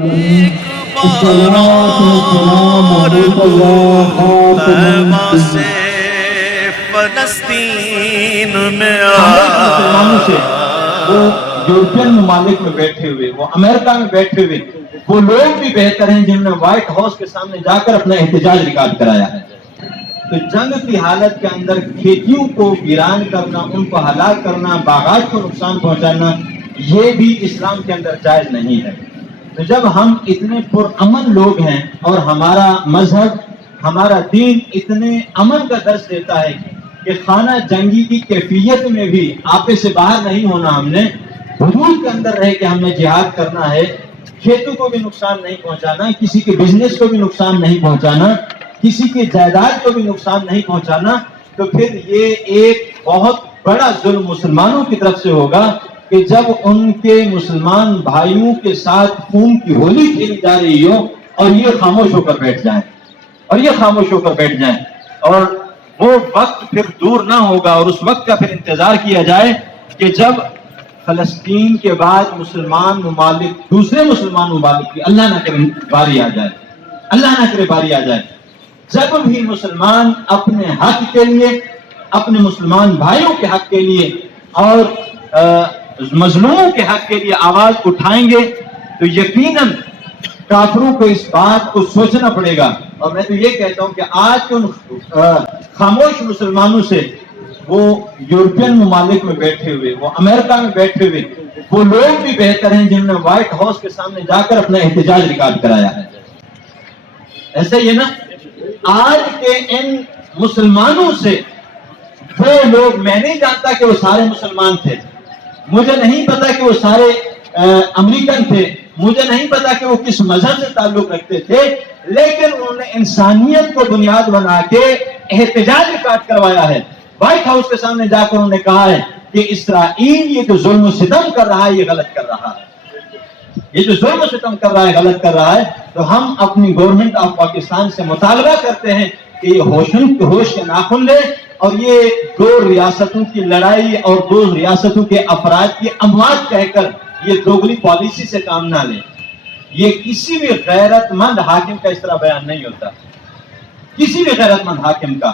سے فلسطین میں مسلمانوں سے وہ یورپین ممالک میں بیٹھے ہوئے، وہ امریکہ میں بیٹھے ہوئے وہ لوگ بھی بہتر ہیں جنہوں نے وائٹ ہاؤس کے سامنے جا کر اپنا احتجاج ریکارڈ کرایا ہے۔ تو جنگ کی حالت کے اندر کھیتیوں کو ویران کرنا، ان کو ہلاک کرنا، باغات کو نقصان پہنچانا، یہ بھی اسلام کے اندر جائز نہیں ہے۔ تو جب ہم اتنے پرامن لوگ ہیں اور ہمارا مذہب، ہمارا دین اتنے امن کا درس دیتا ہے کہ خانہ جنگی کی کیفیت میں بھی آپے سے باہر نہیں ہونا، ہم نے حدود کے اندر رہ کے ہم نے جہاد کرنا ہے، کھیتوں کو بھی نقصان نہیں پہنچانا، کسی کے بزنس کو بھی نقصان نہیں پہنچانا، کسی کے جائیداد کو بھی نقصان نہیں پہنچانا، تو پھر یہ ایک بہت بڑا ظلم مسلمانوں کی طرف سے ہوگا کہ جب ان کے مسلمان بھائیوں کے ساتھ خون کی ہولی کھیلی جا رہی ہو اور یہ خاموش ہو کر بیٹھ جائیں اور وہ وقت پھر دور نہ ہوگا اور اس وقت کا پھر انتظار کیا جائے کہ جب فلسطین کے بعد مسلمان ممالک، دوسرے مسلمان ممالک کی اللہ نہ کرے باری آ جائے، جب بھی مسلمان اپنے حق کے لیے، اپنے مسلمان بھائیوں کے حق کے لیے اور مظلوموں کے حق کے لیے آواز اٹھائیں گے تو یقیناً کافروں کو اس بات کو سوچنا پڑے گا۔ اور میں تو یہ کہتا ہوں کہ آج کے ان خاموش مسلمانوں سے وہ یورپین ممالک میں بیٹھے ہوئے، وہ امریکہ میں بیٹھے ہوئے وہ لوگ بھی بہتر ہیں جنہوں نے وائٹ ہاؤس کے سامنے جا کر اپنا احتجاج ریکارڈ کرایا ہے۔ ایسا ہی ہے نا؟ آج کے ان مسلمانوں سے وہ لوگ، میں نہیں جانتا کہ وہ سارے مسلمان تھے، مجھے نہیں پتا کہ وہ سارے امریکن تھے، مجھے نہیں پتا کہ وہ کس مذہب سے تعلق رکھتے تھے، لیکن انہوں نے انسانیت کو بنیاد بنا کے احتجاج ریکارڈ کروایا ہے۔ وائٹ ہاؤس کے سامنے جا کر انہوں نے کہا ہے کہ اسرائیل یہ جو ظلم و ستم کر رہا ہے یہ غلط کر رہا ہے، یہ جو ظلم و ستم کر رہا ہے غلط کر رہا ہے۔ تو ہم اپنی گورنمنٹ آف پاکستان سے مطالبہ کرتے ہیں کہ یہ ہوش کے ناخن لے اور یہ دو ریاستوں کی لڑائی اور دو ریاستوں کے افراد کی اموات کہہ کر یہ دوگلی پالیسی سے کام نہ لیں۔ یہ کسی بھی غیرت مند حاکم کا اس طرح بیان نہیں ہوتا، کسی بھی غیرت مند حاکم کا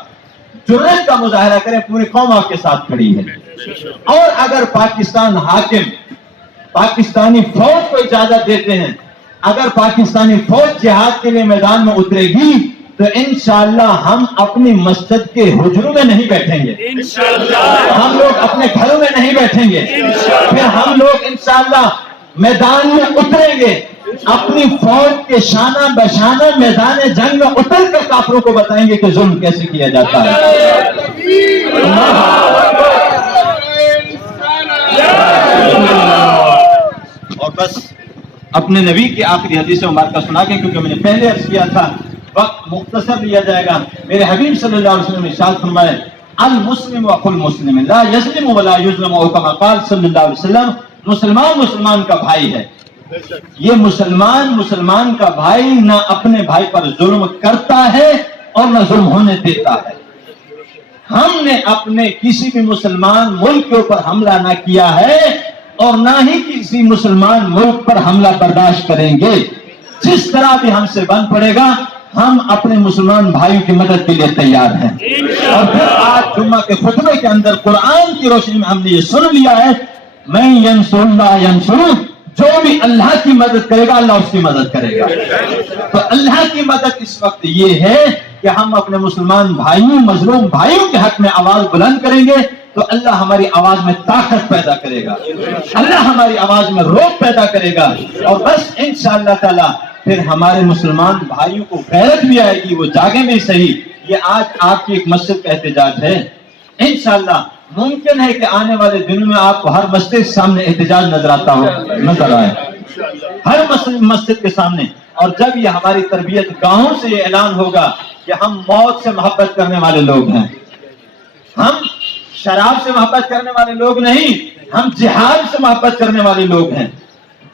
جرأت کا مظاہرہ کریں، پوری قوم آپ کے ساتھ کھڑی ہے۔ اور اگر پاکستان حاکم پاکستانی فوج کو اجازت دیتے ہیں، اگر پاکستانی فوج جہاد کے لیے میدان میں اترے گی تو انشاءاللہ ہم اپنی مسجد کے حجروں میں نہیں بیٹھیں گے، ہم لوگ اپنے گھروں میں نہیں بیٹھیں گے، پھر ہم لوگ انشاءاللہ میدان میں اتریں گے، اپنی فوج کے شانہ بشانہ میدان جنگ میں اتر کر کافروں کو بتائیں گے کہ ظلم کیسے کیا جاتا ہے۔ اور بس اپنے نبی کی آخری حدیث مبارکہ سنا کے، کیونکہ میں نے پہلے عرض کیا تھا وقت مختصر لیا جائے گا۔ میرے حبیب صلی اللہ علیہ وسلم نے ارشاد فرمایا المسلم اخو المسلم لا یظلم ولا یظلم، او کما قال صلی اللہ علیہ وسلم، مسلمان مسلمان کا بھائی ہے، یہ مسلمان کا بھائی نہ اپنے بھائی پر ظلم کرتا ہے اور نہ ظلم ہونے دیتا ہے۔ ہم نے اپنے کسی بھی مسلمان ملک کے اوپر حملہ نہ کیا ہے اور نہ ہی کسی مسلمان ملک پر حملہ برداشت کریں گے، جس طرح بھی ہم سے بن پڑے گا ہم اپنے مسلمان بھائیوں کی مدد کے لیے تیار ہیں۔ اور پھر آج جمعہ کے خطبے کے اندر قرآن کی روشنی میں ہم نے یہ سن لیا ہے، میں ینصر اللہ ینصرہ، جو بھی اللہ کی مدد کرے گا اللہ اس کی مدد کرے گا۔ تو اللہ کی مدد اس وقت یہ ہے کہ ہم اپنے مسلمان بھائیوں، مظلوم بھائیوں کے حق میں آواز بلند کریں گے تو اللہ ہماری آواز میں طاقت پیدا کرے گا، اللہ ہماری آواز میں روح پیدا کرے گا، اور بس انشاءاللہ تعالی پھر ہمارے مسلمان بھائیوں کو غیرت بھی آئے گی، وہ جاگے میں صحیح۔ یہ آج آپ کی ایک مسجد کا احتجاج ہے، انشاءاللہ ممکن ہے کہ آنے والے دنوں میں آپ کو ہر مسجد کے سامنے احتجاج نظر آئے، ہر مسجد کے سامنے۔ اور جب یہ ہماری تربیت گاہوں سے یہ اعلان ہوگا کہ ہم موت سے محبت کرنے والے لوگ ہیں، ہم شراب سے محبت کرنے والے لوگ نہیں، ہم جہاد سے محبت کرنے والے لوگ ہیں،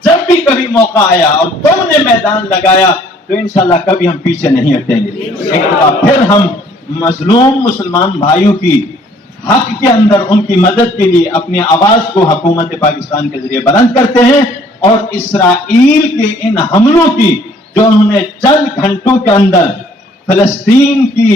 جب بھی کبھی موقع آیا اور تم نے میدان لگایا تو انشاءاللہ کبھی ہم پیچھے نہیں ہٹیں گے۔ ایک دفعہ پھر ہم مظلوم مسلمان بھائیوں کی حق کے اندر ان کی مدد کے لیے اپنی آواز کو حکومت پاکستان کے ذریعے بلند کرتے ہیں، اور اسرائیل کے ان حملوں کی جو انہوں نے چند گھنٹوں کے اندر فلسطین کی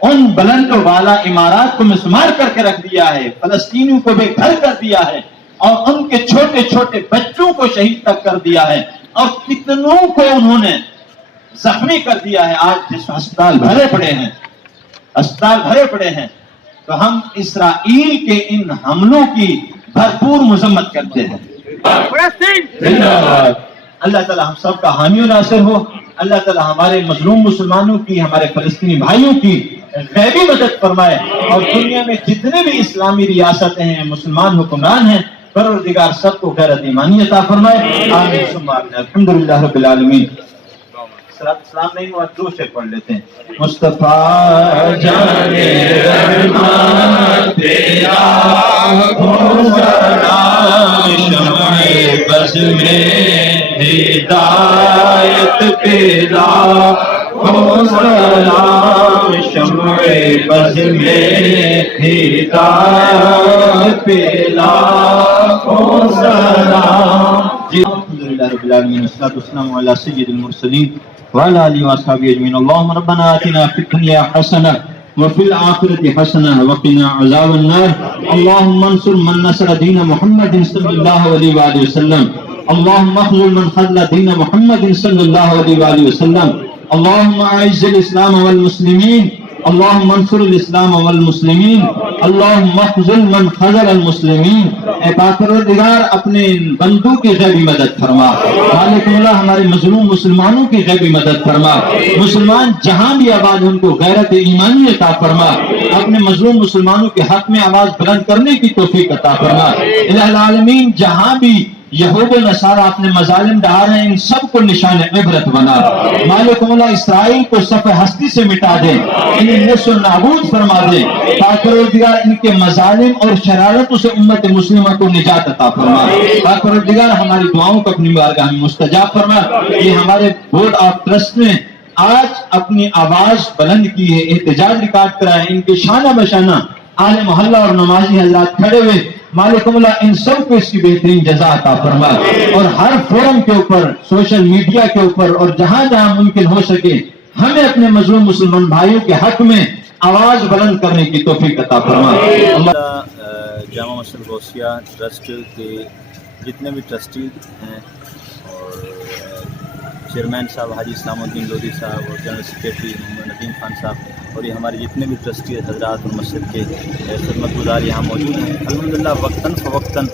ان بلند و بالا عمارات کو مسمار کر کے رکھ دیا ہے، فلسطینیوں کو بے گھر کر دیا ہے، اور ان کے چھوٹے چھوٹے بچوں کو شہید تک کر دیا ہے، اور کتنوں کو انہوں نے زخمی کر دیا ہے. آج جس ہسپتال بھرے پڑے ہیں، اسپتال بھرے پڑے ہیں، تو ہم اسرائیل کے ان حملوں کی بھرپور مذمت کرتے ہیں. اللہ تعالیٰ ہم سب کا حامی و ناصر ہو. اللہ تعالیٰ ہمارے مظلوم مسلمانوں کی، ہمارے فلسطینی بھائیوں کی غیبی مدد فرمائے، اور دنیا میں جتنے بھی اسلامی ریاستیں ہیں، مسلمان حکمران ہیں، پروردگار سب کو غیرت ایمانی عطا فرمائے. آمین ثم آمین. الحمدللہ رب العالمین. سلام نہیں ہوا، دو سے پڑھ لیتے ہیں. مصطفیٰ جان رحمان تیرا ہو سلام، شمع بز میں ہدایت پیدا ہو سلام، شمع بز میں ہدایت پیدا ہو سلام. الحمدللہ رب العالمین، والصلاة والسلام علی سید المرسلین وعلى آله وأصحابه أجمعين. اللهم ربنا آتنا في الدنيا حسنة وفي الآخرة حسنة وقنا عذاب النار. اللهم انصر من نصر دين محمد صلى الله عليه وآله وسلم. اللهم اخذل من خذل دين محمد صلى الله عليه وآله وسلم. اللهم أعز الإسلام والمسلمين. اللهم انصر الاسلام والمسلمین. اللهم اخذل من خذل المسلمین. اے پاک پروردگار اپنے بندوں کی غیبی مدد فرما. مالک مولا ہمارے مظلوم مسلمانوں کی غیبی مدد فرما. مسلمان جہاں بھی آباد ان کو غیرت ایمانی عطا فرما. اپنے مظلوم مسلمانوں کے حق میں آواز بلند کرنے کی توفیق عطا فرما. الہ العالمین جہاں بھی یہود و نصارہ اپنے مظالم ڈھا رہے ہیں، ان سب کو نشان عبرت بنا. مالک مولا اسرائیل کو صف ہستی سے مٹا دے، انہیں نصف و نابود فرما دے. پاک پروردگار ان کے مظالم اور شرارتوں سے امت مسلمہ کو نجات عطا فرما. پاک پروردگار ہماری دعاؤں کو اپنی بارگاہ میں مستجاب فرما. یہ ہمارے بورڈ آف ٹرسٹ نے آج اپنی آواز بلند کی ہے، احتجاج ریکارڈ کرا ہے، ان کے شانہ بشانہ اہل محلہ اور نمازی حضرات کھڑے ہوئے. مالک مولا ان سب کو اس کی بہترین جزا عطا فرما، اور ہر فورم کے اوپر، سوشل میڈیا کے اوپر، اور جہاں جہاں ممکن ہو سکے ہمیں اپنے مظلوم مسلمان بھائیوں کے حق میں آواز بلند کرنے کی توفیق عطا فرما. جامع مسجد غوثیہ ٹرسٹ کے جتنے بھی ٹرسٹی ہیں، اور چیئرمین صاحب حاجی اسلام الدین لودھی صاحب، اور جنرل سیکریٹری محمد ندیم خان صاحب، اور یہ ہمارے جتنے بھی ٹرسٹی حضرات اور مسجد کے خدمت گزار یہاں موجود ہیں. الحمدللہ وقتاً فوقتاً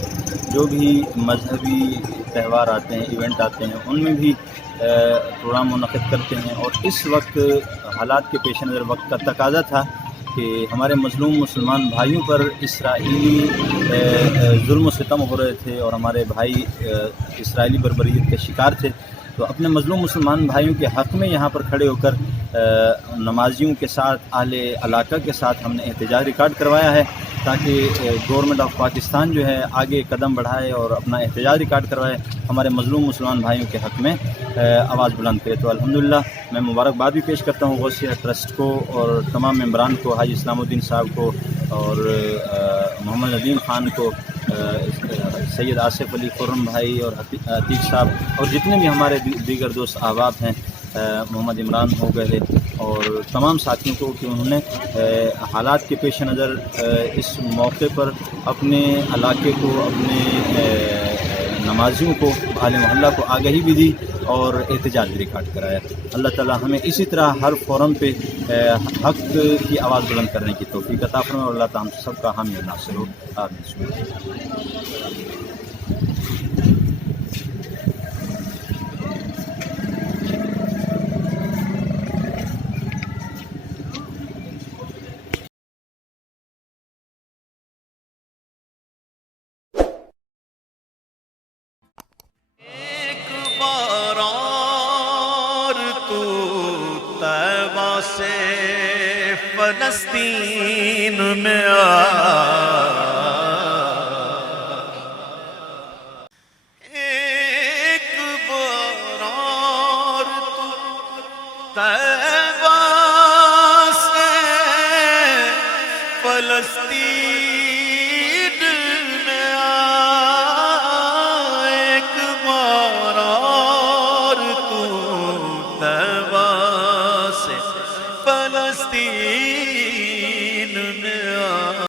جو بھی مذہبی تہوار آتے ہیں، ایونٹ آتے ہیں، ان میں بھی پروگرام منعقد کرتے ہیں. اور اس وقت حالات کے پیش نظر وقت کا تقاضا تھا کہ ہمارے مظلوم مسلمان بھائیوں پر اسرائیلی ظلم و ستم ہو رہے تھے، اور ہمارے بھائی اسرائیلی بربریت کے شکار تھے. تو اپنے مظلوم مسلمان بھائیوں کے حق میں یہاں پر کھڑے ہو کر نمازیوں کے ساتھ، اہل علاقہ کے ساتھ ہم نے احتجاج ریکارڈ کروایا ہے، تاکہ گورنمنٹ آف پاکستان جو ہے آگے قدم بڑھائے اور اپنا احتجاج ریکارڈ کروائے، ہمارے مظلوم مسلمان بھائیوں کے حق میں آواز بلند کرے. تو الحمدللہ میں مبارکباد بھی پیش کرتا ہوں غوثیہ ٹرسٹ کو اور تمام ممبران کو، حاجی اسلام الدین صاحب کو، اور محمد ندیم خان کو، سید آصف علی خرم بھائی اور عتیق صاحب، اور جتنے بھی ہمارے دیگر دوست احباب ہیں، محمد عمران ہو گئے، اور تمام ساتھیوں کو کہ انہوں نے حالات کے پیش نظر اس موقع پر اپنے علاقے کو، اپنے نمازیوں کو، اہل محلہ کو آگاہی بھی دی اور احتجاج بھی ریکارڈ کرایا. اللہ تعالی ہمیں اسی طرح ہر فورم پہ حق کی آواز بلند کرنے کی توفیق عطا فرمائے، اور اللہ تعالی ہم سب کا حامی اور ناصر ہو. آمین. فلسطین میں ایک بار اور تو طیبہ سے فلسطین میں ایک طیبہ سے فلسطین